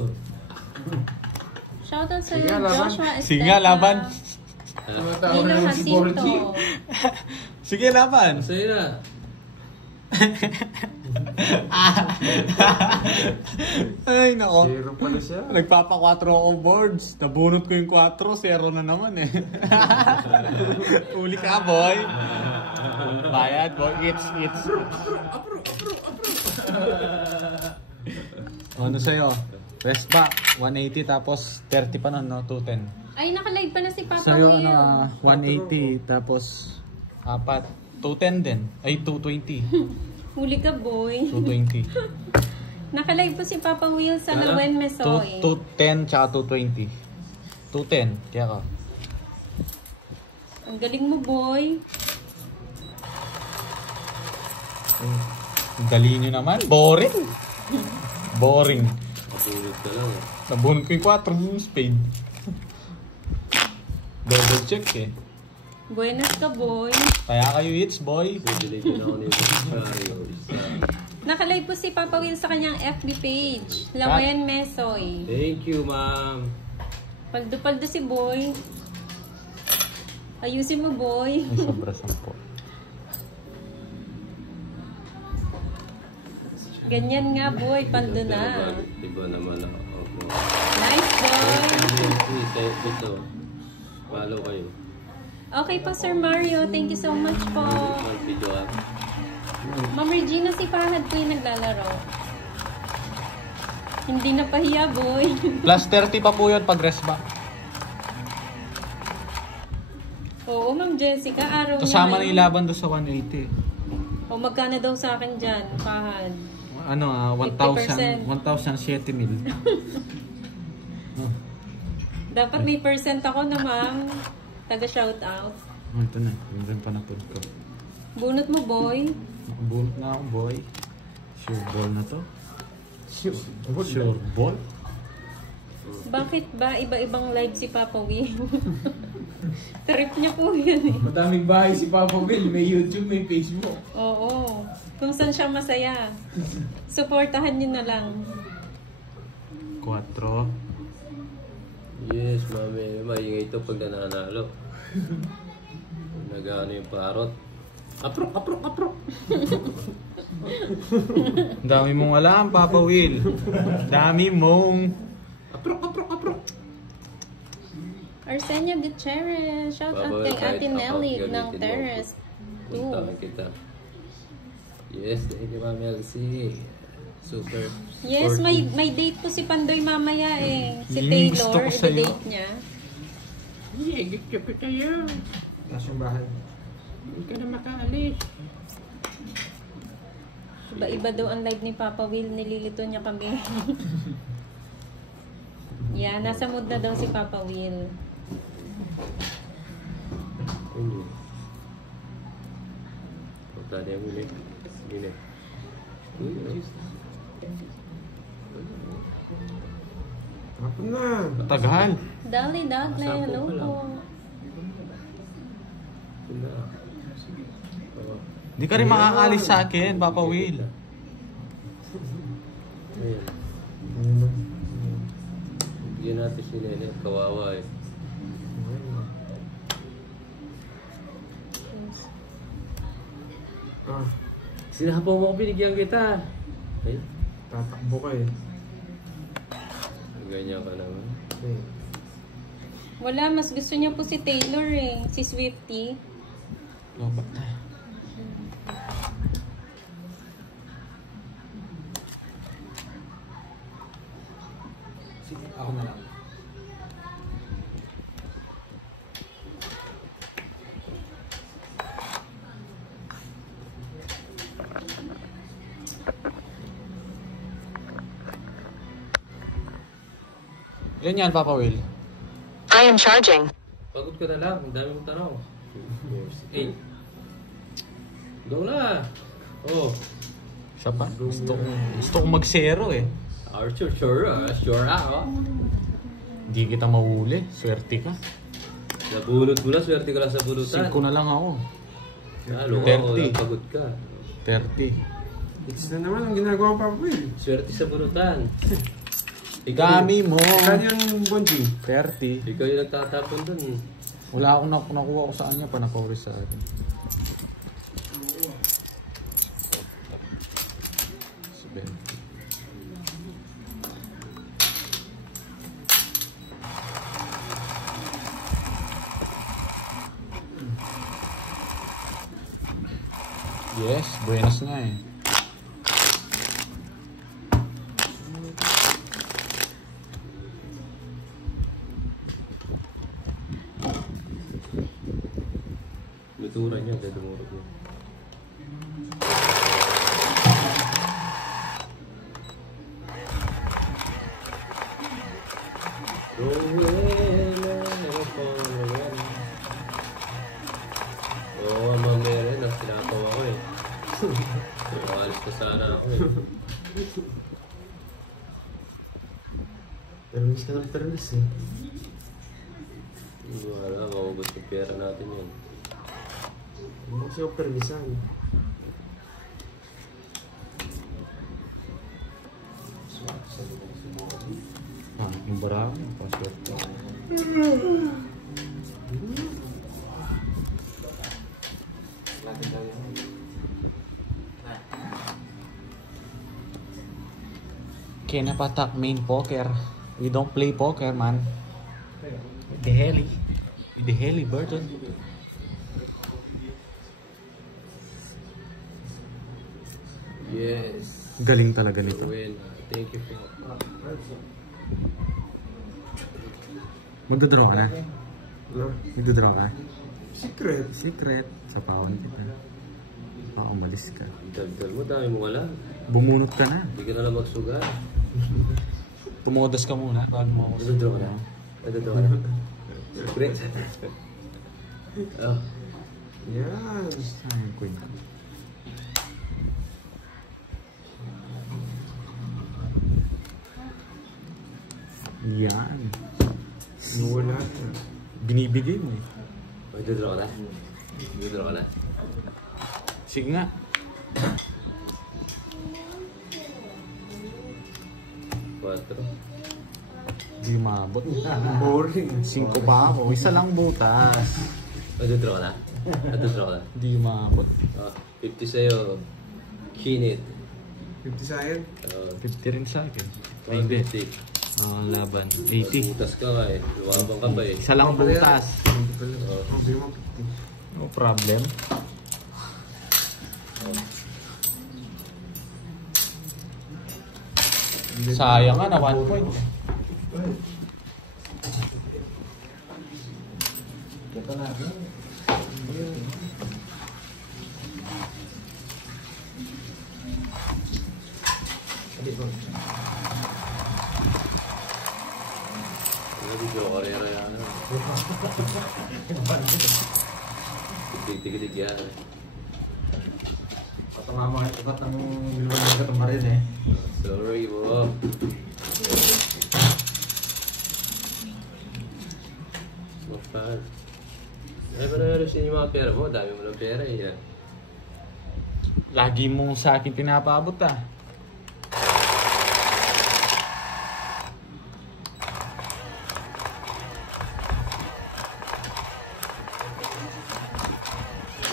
Shoutout sa Sige, laban. Joshua Esteta. Sige nga, laban. Tumatawag Nino na si Borgie. Jacinto. Sige, laban. Masaya na. Ay, nako. Zero pala siya. Nagpapa 4 ako boards. Nabunot ko yung 4, 0 na naman eh. Uli ka, boy. Bayad, boy. It's. Ano sa'yo? Rest back, 180 tapos 30 pa nun, no? 210. Ay, nakalive pala si Papa Sa'yo, Will. 180 tapos 4. 210 din. Ay, 220. Huli ka, boy. 220. Nakalive po si Papa Will sa Ano? Lawen Mesoy. 210 tsaka 220. 210, kaya ka. Ang galing mo, boy. Ang dali nyo naman. Boring. Boring. Matulog ka lang eh. Nabunod ko yung 4 yung spade. Double check eh. Buenas ka, boy. Kaya kayo hits, boy. Bibili ko na ako ng Mario. Nakalive po si Papa Will sa kanyang FB page. Lawen Mesoy. Thank you, ma'am. Paldo-paldo si boy. Ayusin mo, boy. Ay, sobra 10. Ganyan nga, boy. Paldo na. Iba naman ako. Nice, boy. Ito. Follow kayo. Okay po, Sir Mario. Thank you so much po. Mag-video up. Ma'am Regina, si Pahad po yung naglalaro. Hindi na pahiya, boy. Plus 30 pa po yun pag rest back. Oo, Ma'am Jessica. Araw Kasama na niya ilaban doon sa 180. O, magkano daw sa akin dyan, Pahad? Ano, 1,000 1,007,000. Dapat may percent ako na, ma'am. Taga-shoutout. Oh, ito na. Yung rin panapod ko. Bunot mo, boy. Nakabunot na ako, boy. Sure ball na to. Sure ball? Bakit ba iba-ibang live si Papa Will? Trip niya po yan eh. Madaming bahay si Papa Will. May YouTube, may Facebook. Oo. Kung saan siya masaya. Supportahan niyo na lang. 4. Yes, mami. Maingay ito pag nananalo. Nagano yung parot. Aprok. Dami mong alam, Papa Will. Dami mong... Aprok. Arsenio Gutierrez. Shout out Baba, kay kahit Ate Nelly account ng gamitin mo. Terrace 2. Puntahan kita. Yes, thank you, Mami Elsie. Super. Yes, supportive. may date po si Pandoy mamaya eh. Si Yung gusto Taylor, ko sa'yo. i-date niya. Higit ka pa kayo. Nasa yung bahay. Hindi ka na makaalis. Iba-iba daw ang live ni Papa Will. Nililito niya kami. Yeah, nasa mood na daw si Papa Will. Ayun. Punta niya muli. Gini. Hapon na. Matagal. Dali, Dagle, Sampo hello pa lang. po. Punta. Oo. Di ka rin makakalis sa akin, Papa Will. Ayun. Si Nene, kawawa eh. Ah, Sinapaw mo ko, binigyan kita. Ay, tatakbo ka eh. ganyan ka naman. Eh, Wala, mas gusto niya po si Taylor eh. Si Swiftie. Lobat na. Sige, ako na lang. Ilan yan, Papa Will? I am charging. Pagod ka na lang, ang dami mong tanong. 8. Go na! Oh, Siya pa? Gusto kong mag-zero eh. Arthur, sure ah. Hindi kita mahuli. Swerte ka. Nabulot mo na, swerte ka lang sa bulutan. 5 na lang ako. Lalo ka, 30. walang pagod ka. 30. it's na naman ang ginagawa pa ko eh. Swerte sa bulutan. Dami mo. Kaya yung bonding. 30. Ikaw yung nagtatapon dun. Wala akong nakuha ko sa kanya pa nakawri sa akin. Yes, buenas nga eh. Luturan niya, kaya dumurog niya. Oo, mamaya rin, tinatawa ko eh. Alis na sana ako eh. Permis ka ng permis eh. Wala, maubos yung pera natin yun. Hindi mo siya permisan. Yung barang, password ko. Kena patak main poker. We don't play poker, man. With the heli. With the heli, Burton. Yes. Galing talaga nito. Win. Thank you for... Magdodraw ka na? No? Magdodraw ka? Secret. Secret. Sa pawan kita. Oo, umalis ka. Dagdag mo, dami mo wala. Bumunot ka na. Hindi ka na lang magsugal. Tumodas ka muna bago mo ako. Nagdodraw ka na? Nagdodraw ka na? Great. Oh. Yan. Ay, queen ko. Yan. Wala na. Binibigay mo eh. Nagdodraw ka na? Nagdodraw ka na? Sige nga. Quatro. Di maabot. Boring. 5 pa ako. Isa lang butas. Nagdodraw ka na? Nagdodraw ka na? Di maabot. Oh, 50 sa'yo. Kinit. 50 sa akin. 50 rin sa akin. 50. Laban. 80. Butas ka nga eh. Lumabang ka pa eh. Isa lang butas. Oh. Hindi mo 50. No problem. Sayang nga na 1 point. Ito na. Hindi ko karera yan. Tig-tig-tig yan. Patamama ka ibat ng biluan ng katumarin eh. Sorry, bro. Mapal. Ay, ba na-resin yung mga pera mo? Dami mo ng pera eh. Yan. Lagi mo sa akin pinapabot ah.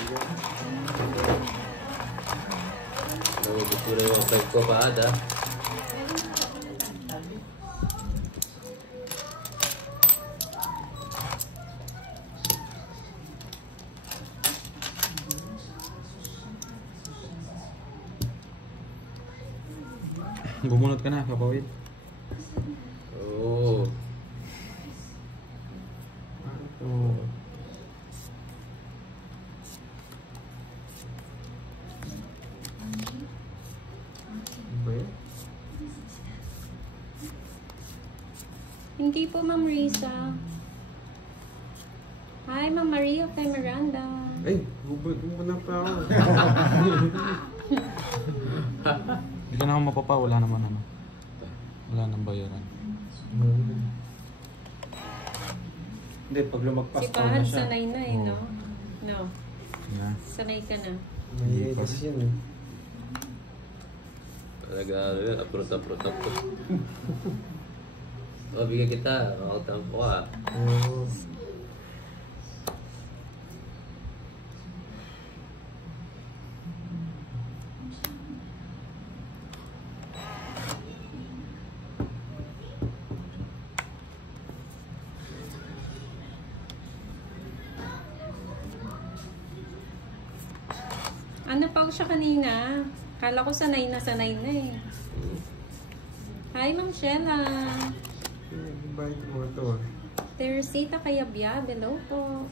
Nangubos mo na yung 5 ko pa ada. Bumunot ka na, kapawid. Oo. Hindi po, Ma'am Risa. Hi, Ma'am Maria kay Miranda. Ay, hubot na pa ako. Hindi ka na ako mapapa, wala naman ano. Wala nang bayaran. Hindi, pag lumagpas Si ko na Pahad, siya. sanay na eh, no? No. Yeah. Sanay ka na. Mahihigas yun eh. Talaga ano yun, aprot. O, bigyan kita. Makatampo ka. Oo. Ano pa siya kanina? Kala ko sanay na eh. Hi, Ma'am Shella. Bakit mo ito ah? Teresita Kayabya, hello po.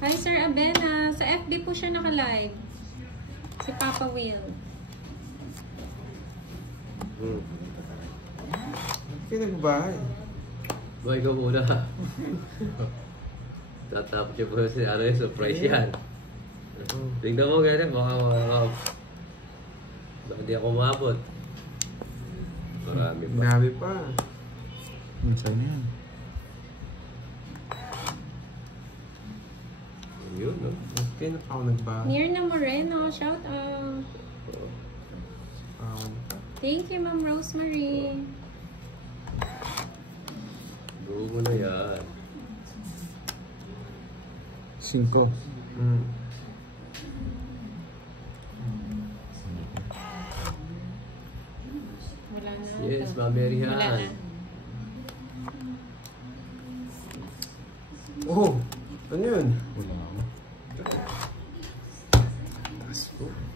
Hi, Sir Abena. Sa FB po siya naka-live. Si Papa Will. Kaya nagbahay. Boy, ikaw muna. Tatapos siya po si ano yung surprise yan. Tingnan mo ganyan, baka di ako umabot. Marami pa. Dami pa. Masaya na yan. Yun, no? Kaya na pa ako nagbahay. Mirna Moreno, shout out. Thank you, Ma'am Rosemary. Buo mo na yan. 5. Wala na. Yes, Ma'am Wala na. Oh! Ano yun? Wala ako.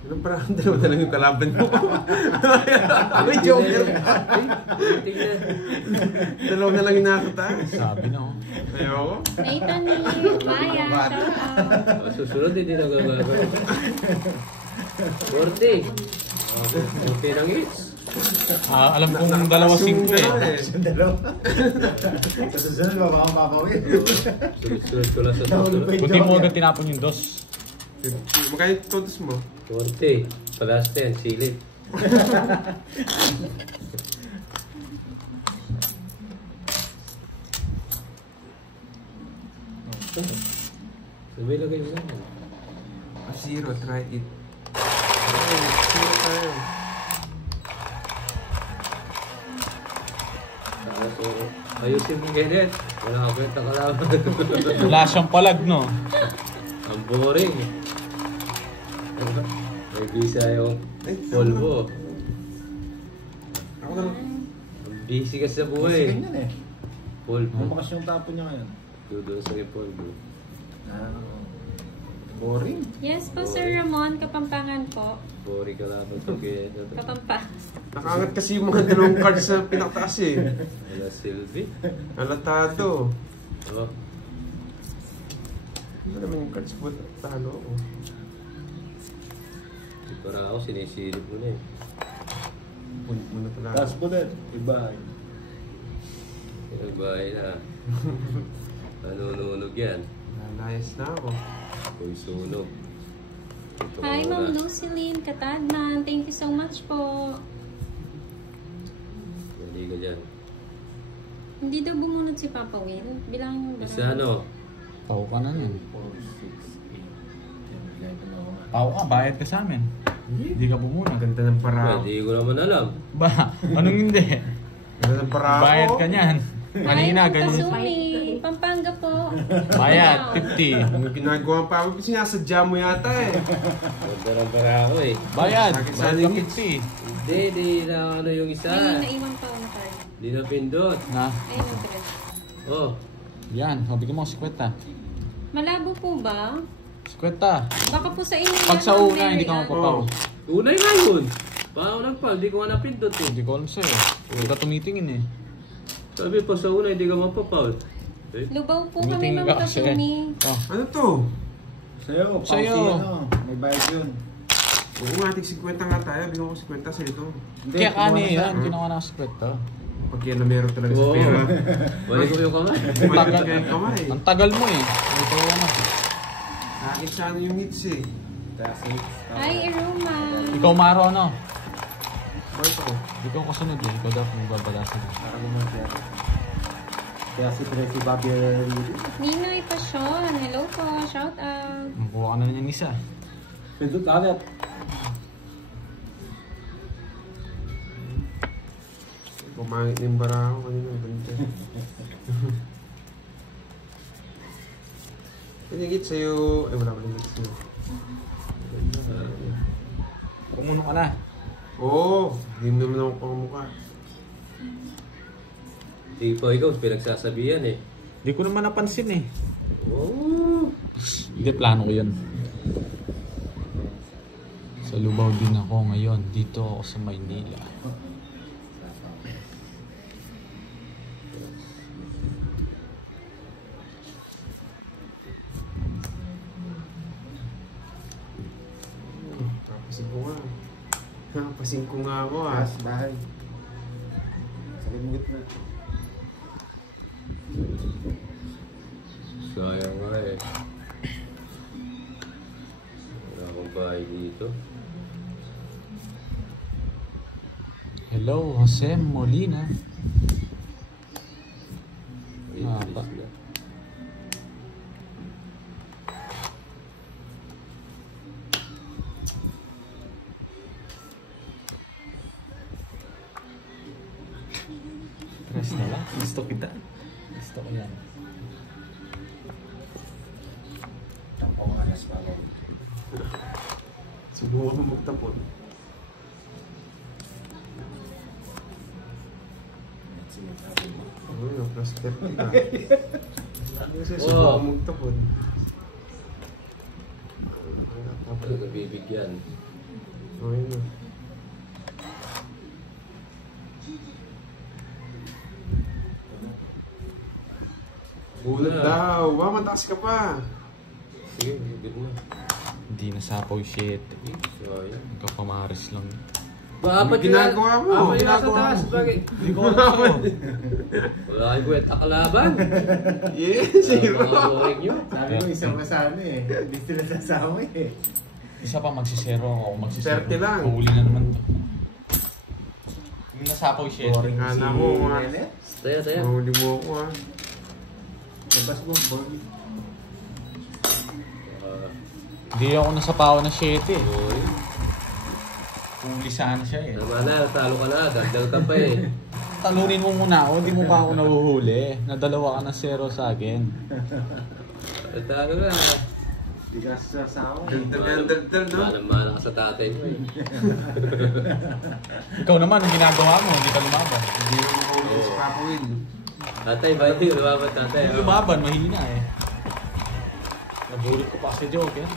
Anong parang dalawa na lang yung kalaban mo? May joker. Tingnan. Dalawa na lang yung nakataas. Sabi na oh. Ayoko. Nathan ni Maya, shout out. Susunod, hindi na gagawin. 40. Okay lang hits. Alam kong dalawa 5 eh. Dalawa. Sa susunod, baka mapapawin. Susunod ko lang sa susunod. Kung di mo agad tinapon yung dos. Magkaya todos mo? 40. Palas 10, silid. Sabay lagay mo lang. Zero, try it. Okay, zero tayo. Ayusin mo ganyan. Wala ka kwenta ka lang. Wala siyang palag no. Ang boring. May visa yung polvo. Ako na lang. Ang busy kasi sa Kasi buhay. ganyan eh. Polvo. Bumakas yung tapo niya ngayon. Doon sa polvo. Boring. Yes po, Sir Ramon, Kapampangan po. Boring ka lang pag Kapampa. Nakaangat kasi yung mga dalawang cards sa pinaktaas eh. Wala Sylvie. Alatado. Oh. Ano naman yung cards po? Talo ako. Di para ako, sinisilip mo na eh. Punit mo na pala. Tapos po din. Ibahay. Pinagbahay na. Nanununog yan. Nalayas na ako. Ako'y sunog. Ito Hi, muna. Ma'am Lucilene Katadman. Thank you so much po. Mali ka dyan. Hindi daw bumunod si Papa Will. Bilangin mo ba? Isa ano? Pau ka na yan. Pau ka, bayad ka sa amin. Hindi ka bumuna. Ganda ng parao. Hindi ko naman alam. Ba? Anong hindi? Ganda ng parao. Bayad ka niyan. Kanina, Hi, ganyan. Kasumi. Pampanga po. Bayad, 50. Ang ginagawa pa ako, sinasadya mo yata eh. Ganda lang para ako eh. Bayad, Bakit bayad sana ka yung 50. Hindi na ano yung isa. May naiwan pa ako na card. Hindi na pindot. Na, Ayun ang tigas. Oh, yan. O, bigyan mo 50. Malabo po ba? 50. Baka po sa inyo. Pag yan, sa Ma'am una, hindi ka Mary, mapapaw. tunay nga yun. Paano nagpal? Hindi ko nga napindot eh. Hindi ko alam sa'yo. Hindi ka tumitingin eh. Sabi pa sa una, hindi ka mapapaul. Eh? Lubaw po kami, Tumitingin Ma'am ka kasi. Kasumi. Oh, Ano to? Sa'yo, Sa'yo. pausi, ano, may bayad yun. Oo nga, tig 50 nga tayo. Bigyan ko 50 sa ito. Hindi, kaya kani kuha na yan. Ginawa na ako 50. Pag yan na meron talaga sa Oo. pera. Balik ko yung kamay. Balik ka yung kamay. Ang tagal mo eh. Ito ano. Nakakit sa ano yung hits eh. Taas 6. Hi, Iruma. Ikaw Maro ano? Bakit ako? Ikaw kasunod eh. Ikaw dapat magbabalasan. Para bumagyan. Kaya si Tracy Bobby Ninoy Pasyon. Hello po. Shout out. Makuha ka na niyan isa. Pindot alat. Kumangit yung bara ako kanina. Banta. Pinigit sa'yo. Ay, wala pinigit sa'yo. Kumuno ka na. Oo. Hindi mo naman ako pangamukha. Hindi pa ikaw, pinagsasabihan eh. Hindi ko naman napansin eh. Oh. Hindi, plano ko yun. Sa Lubao din ako ngayon. Dito ako sa Maynila. Papasin ko nga. Papasin ko nga ako ah. Taas bahay. Sa limit na. Sayang nga eh. Wala akong bahay dito. Hello, Jose Molina. Ay, Ah, bilis pa. na. Press na lang. Gusto kita. Gusto ko yan. Subukan mo magtapon. Uy, no, plus 30 ka. Kasi subukan mo magtapon. Ano ka bibigyan? Okay na. Ulat daw. Ba, mataas ka pa. Sige, bibig mo. Hindi nasapaw yung shit. Sayang. Nagkapamaris lang. Apat Yung ginagawa mo. Apat yung nasa Ginagawa taas. mo. Bakit? Hindi ko alam sa'yo. Wala kayong kwenta kalaban. Yes, zero. Mga buhay nyo. Sabi ko isang kasama eh. Hindi sila sasama eh. Isa pa magsisero ako. Magsisero. 30 lang. Huli na naman to. Yung nasapaw yung shit. Boring si Kala mo, mga- Nenet. Taya. Mahuli mo ako ah. Labas mo, boring. Hindi ako nasapaw na shit eh. Uy. Huli sana siya eh. Naman na, talo ka na. Dagdal ka pa eh. Talunin mo muna ako. Hindi mo pa ako nahuhuli. Nadalawa ka ng zero sa akin. Talo na. Hindi ka sasama eh. Daldal, no? Mana ka sa tatay mo eh. Ikaw naman, ang ginagawa mo, hindi ka lumaban. Hindi mo mahuli si Papa Will. Tatay, ba't yung lumaban tatay? Hindi lumaban, mahina eh. Nabulit ko pa kasi joke eh.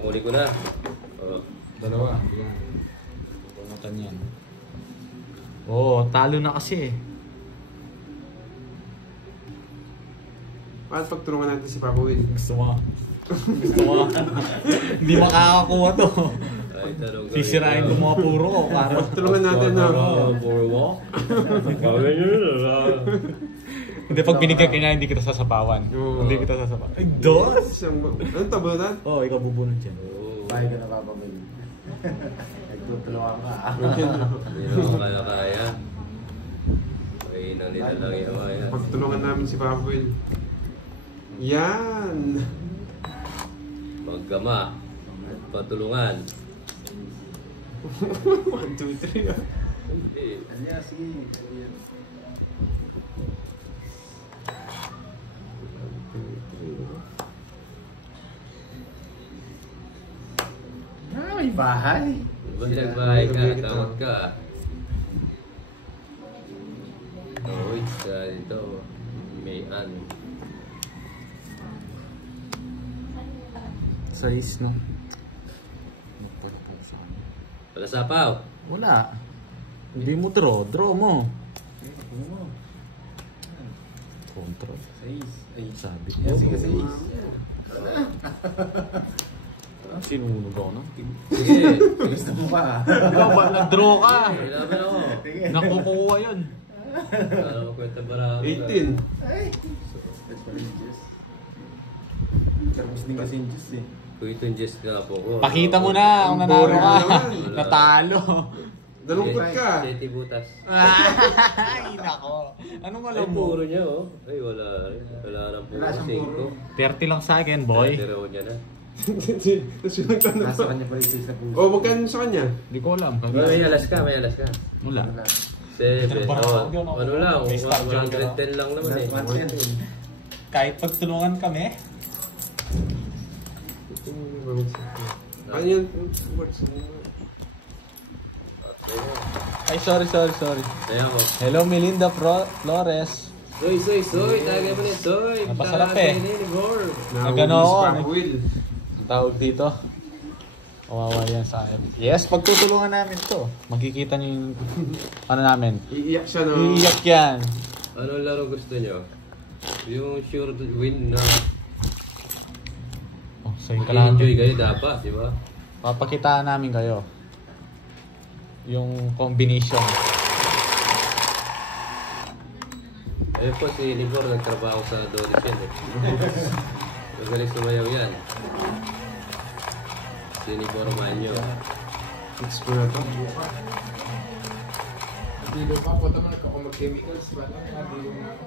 Muli ko na. Oh. Dalawa. Yan. Pumutan yan. Oo, talo na kasi eh. Bakit pagtulungan natin si Papa Will? Gusto mo. Gusto mo. Hindi makakakuha to. Ay, tanong ko. Sisirain ko mga puro ko. Para Tulungan natin na. Puro walk? Gawin nyo yun. Hindi, pag binigyan ka niya, hindi kita sasapawan. Oo. Hindi kita sasapawan. Ay, dos! Anong tabunan? Oo, ikaw bubunod dyan. Bahay ka na papamay. Nagtutulungan ka. Hindi naman kaya. Ay, nalita lang yung kaya. Pagtulungan namin si Papa Will. Yan! Paggama. patulungan. 1, 2, 3. Hindi. Alias, sige. Ah, may bahay. Ba't nagbahay ka? Tawag ka. Wait ka dito. May ano. 6, no? Wala sapaw. Wala. Hindi mo draw. Draw mo. Control. 6. Ay, Sabi. sige, 6. Sinunog ako, no? Sige. Gusto mo pa. Ikaw ba? Nag-draw ka. Kailangan ako. Nakukuha yun. Ano mo kwenta ba? 18. Termos din kasi yung juice eh. Kung itong Jess ka po ko. Pakita mo na kung nanalo ka. Natalo. Dalungkot ka. Seti butas. Ay, nako. Anong Ay, alam mo? puro niya oh. Ay, wala rin. Wala nang puro. Wala siyang puro. 30 lang sa akin, boy. Pero niya na. Tapos yung nagtanong Nasa pa. kanya pa rin 6 na puso. Oh, magkano sa kanya? Hindi ko alam. May alas ka, may alas ka. Wala. 7. Oh, ano lang, May start dyan, 110 lang naman eh. 110. Kahit pagtulungan kami. Ano yun? Words. Ay, sorry. Kaya ako. Hello, Melinda Flores. Soy, tagay mo na soy. Napasarap eh. Nagano ako. Tawag dito. Kawawa yan sa akin. Yes, pagtutulungan namin to. Makikita niyo yung ano namin. Iiyak siya, no? Iiyak yan. Anong laro gusto nyo? Yung sure win na Oh, sa yung kalahan. enjoy kayo dapat, di ba? Papakitaan namin kayo. Yung combination. Ayun po si Libor, nagtrabaho sa Dolis yan eh. Magaling sumayaw yan. Si Libor Manyo. It's for ito. Dilo pa po naman nagka-chemicals ba? Dilo na ako.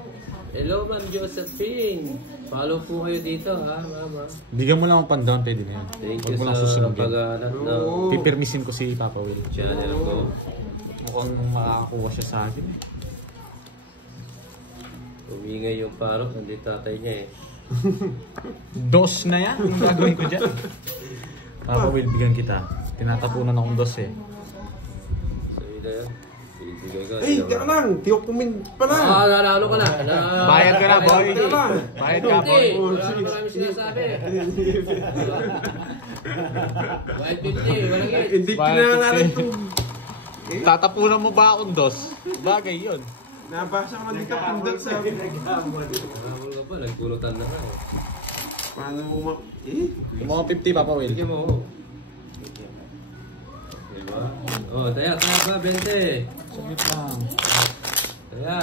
Hello Ma'am Josephine! Follow po kayo dito ha, Mama. Bigyan mo lang ang pan-down, pwede na yan. Thank Huwag you mo lang sa susunugin. pag-aanat ng Pipirmisin ko si Papa Will. channel ko. Mukhang makakakuha siya sa akin eh. Umingay yung parok, nandito tatay niya eh. Dos na yan. Yung gagawin ko dyan. Papa Will, bigyan kita. Tinatapunan akong dos eh. So ito yan. Bibigay ko. Ay, teka lang! Tiyok kumin pala! Ano ka na? Bayad ka na, boy. Bayad ka na. Bayad ka, boy. Wala na marami sinasabi. Bayad 50, walang hit. Hindi pinangalan ito. Tatapunan mo ba akong dos? Bagay yun. Nabasa ko na di ka pindot sa... Nahamol ka ba? Nagburutan na ka eh. Paano mo ma... Eh? Yung mga 50, Papa Will. Bigyan mo. Diba? Oh, taya ba? 20. Saglit lang. Taya.